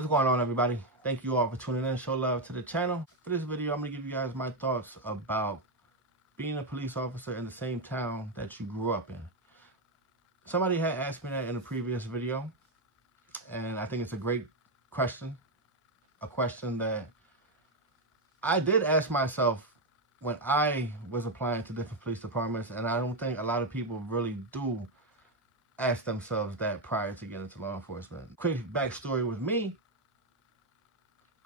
What's going on, everybody? Thank you all for tuning in. Show love to the channel. For this video, I'm going to give you guys my thoughts about being a police officer in the same town that you grew up in. Somebody had asked me that in a previous video, and I think it's a great question. A question that I did ask myself when I was applying to different police departments, and I don't think a lot of people really do ask themselves that prior to getting into law enforcement. Quick backstory with me.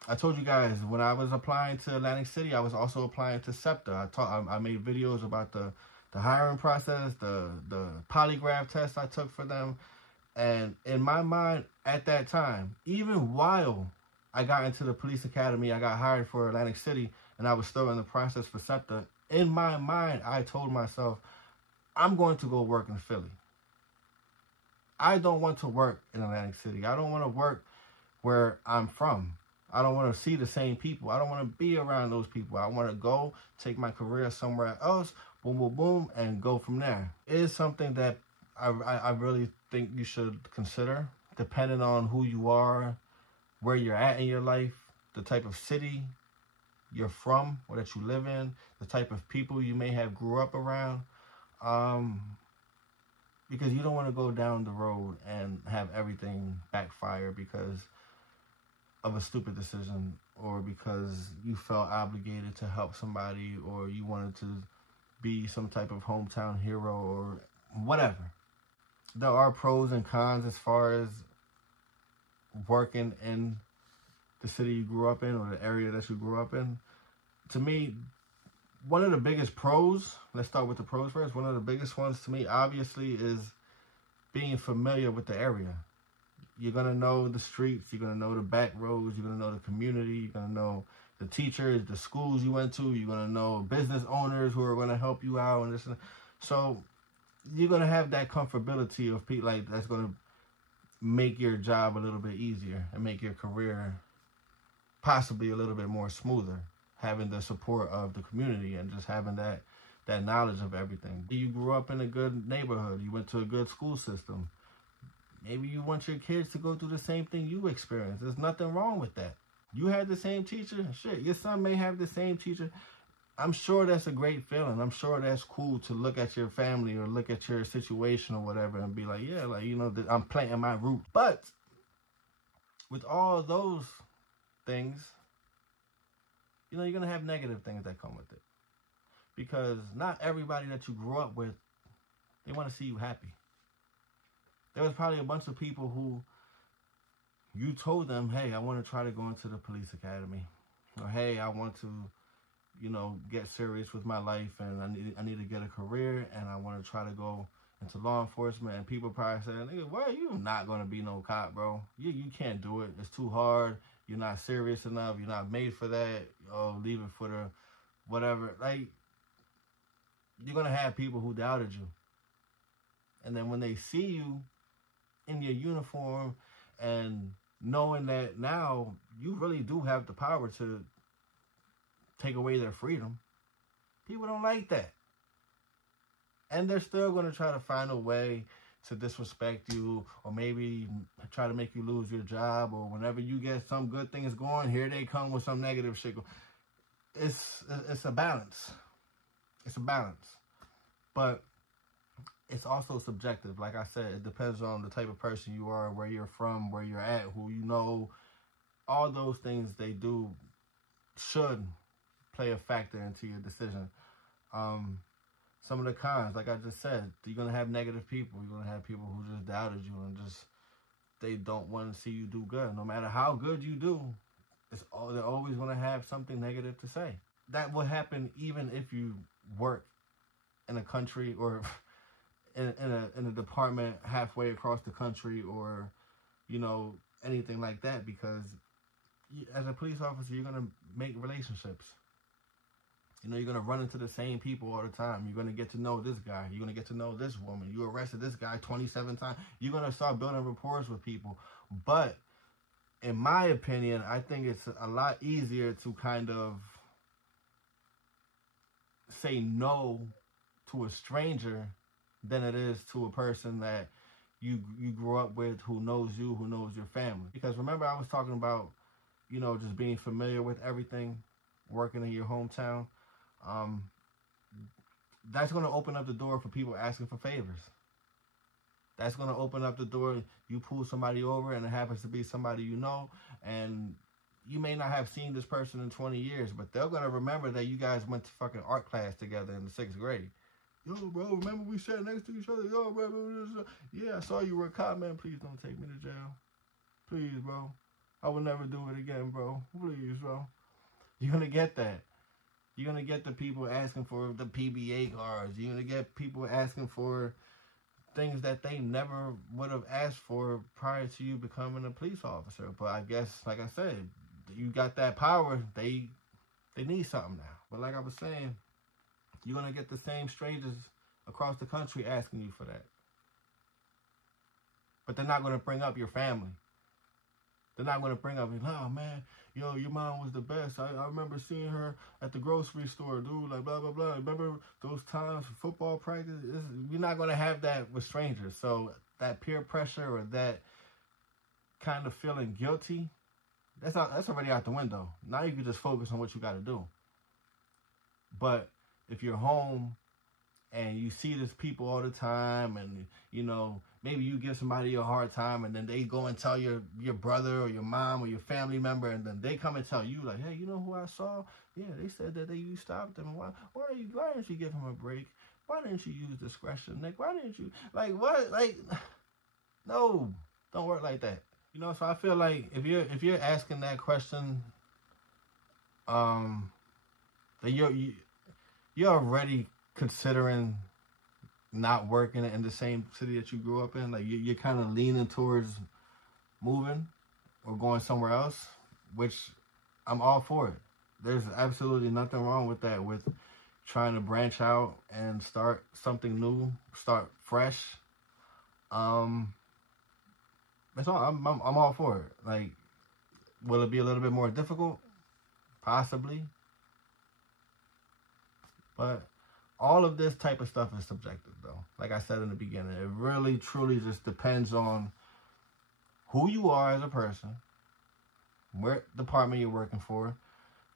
I told you guys when I was applying to Atlantic City, I was also applying to SEPTA. I made videos about the hiring process, the polygraph test I took for them. And in my mind at that time, even while I got into the police academy, I got hired for Atlantic City, and I was still in the process for SEPTA. In my mind, I told myself, I'm going to go work in Philly. I don't want to work in Atlantic City. I don't want to work where I'm from. I don't want to see the same people. I don't want to be around those people. I want to go take my career somewhere else, boom, boom, boom, and go from there. It is something that I really think you should consider, depending on who you are, where you're at in your life, the type of city you're from or that you live in, the type of people you may have grew up around. Because you don't want to go down the road and have everything backfire because of a stupid decision, or because you felt obligated to help somebody, or you wanted to be some type of hometown hero, or whatever. There are pros and cons as far as working in the city you grew up in or the area that you grew up in. To me, one of the biggest pros, let's start with the pros first. One of the biggest ones to me, obviously, is being familiar with the area. You're going to know the streets. You're going to know the back roads. You're going to know the community. You're going to know the teachers, the schools you went to. You're going to know business owners who are going to help you out. And this. So you're going to have that comfortability of people like that's going to make your job a little bit easier and make your career possibly a little bit more smoother, having the support of the community and just having that knowledge of everything. You grew up in a good neighborhood. You went to a good school system. Maybe you want your kids to go through the same thing you experienced. There's nothing wrong with that. You had the same teacher. Shit, your son may have the same teacher. I'm sure that's a great feeling. I'm sure that's cool to look at your family or look at your situation or whatever and be like, yeah, like, you know, I'm planting my root. But with all those things, you know, you're going to have negative things that come with it. Because not everybody that you grew up with, they want to see you happy. There was probably a bunch of people who you told them, hey, I want to try to go into the police academy. Or, hey, I want to, you know, get serious with my life and I need to get a career and I want to try to go into law enforcement. And people probably saying, nigga, why are you not going to be no cop, bro? You can't do it. It's too hard. You're not serious enough. You're not made for that. Oh, leave it for the whatever. Like, you're going to have people who doubted you. And then when they see you in your uniform and knowing that now you really do have the power to take away their freedom, people don't like that. And they're still going to try to find a way to disrespect you, or maybe try to make you lose your job, or whenever you get some good things going, here they come with some negative shit. It's a balance. It's a balance. But it's also subjective. Like I said, it depends on the type of person you are, where you're from, where you're at, who you know. All those things should play a factor into your decision. Some of the cons, like I just said, you're going to have negative people. You're going to have people who just doubted you and they don't want to see you do good. No matter how good you do, they're always going to have something negative to say. That will happen even if you work in a country or in a department halfway across the country, or, you know, anything like that, because as a police officer, you're going to make relationships. You know, you're going to run into the same people all the time. You're going to get to know this guy. You're going to get to know this woman. You arrested this guy 27 times. You're going to start building rapport with people. But in my opinion, I think it's a lot easier to kind of say no to a stranger than it is to a person that you grew up with, who knows you, who knows your family. Because remember, I was talking about, you know, just being familiar with everything, working in your hometown. That's going to open up the door for people asking for favors. That's going to open up the door. You pull somebody over and it happens to be somebody you know, and you may not have seen this person in 20 years, but they're going to remember that you guys went to fucking art class together in the 6th grade. Yo, bro, remember we sat next to each other? Yo, bro, yeah, I saw you were a cop, man. Please don't take me to jail. Please, bro. I will never do it again, bro. Please, bro. You're going to get that. You're going to get the people asking for the PBA cards. You're going to get people asking for things that they never would have asked for prior to you becoming a police officer. But I guess, like I said, you got that power. They need something now. But like I was saying, you're going to get the same strangers across the country asking you for that. But they're not going to bring up your family. They're not going to bring up, oh, man, yo, your mom was the best. I remember seeing her at the grocery store, dude, like, blah, blah, blah. Remember those times for football practice? You're not going to have that with strangers. So that peer pressure or that kind of feeling guilty, that's already out the window. Now you can just focus on what you got to do. But if you're home and you see these people all the time, and, you know, maybe you give somebody a hard time, and then they go and tell your brother or your mom or your family member, and then they come and tell you, like, hey, you know who I saw? Yeah, they said that you stopped them. Why didn't you give him a break? Why didn't you use discretion, Nick? Why didn't you, like, what? Like, no, don't work like that. You know, so I feel like if you're asking that question, that you're already considering not working in the same city that you grew up in. Like, you're kind of leaning towards moving or going somewhere else, which I'm all for it. There's absolutely nothing wrong with that, with trying to branch out and start something new, start fresh. That's all. I'm all for it. Like, will it be a little bit more difficult? Possibly. But all of this type of stuff is subjective, though. Like I said in the beginning, it really, truly just depends on who you are as a person, what department you're working for,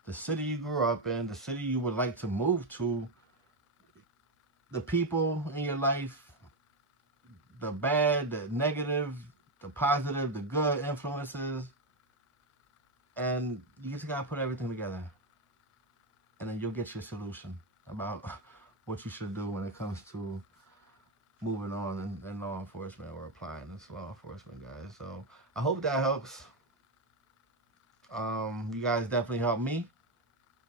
the city you grew up in, the city you would like to move to, the people in your life, the bad, the negative, the positive, the good influences, and you just gotta put everything together, and then you'll get your solution about what you should do when it comes to moving on in law enforcement or applying as law enforcement, guys. So I hope that helps. You guys definitely help me,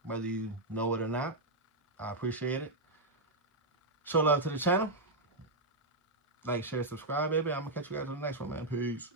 whether you know it or not. I appreciate it. Show love to the channel. Like, share, subscribe, baby. I'm gonna catch you guys on the next one, man. Peace.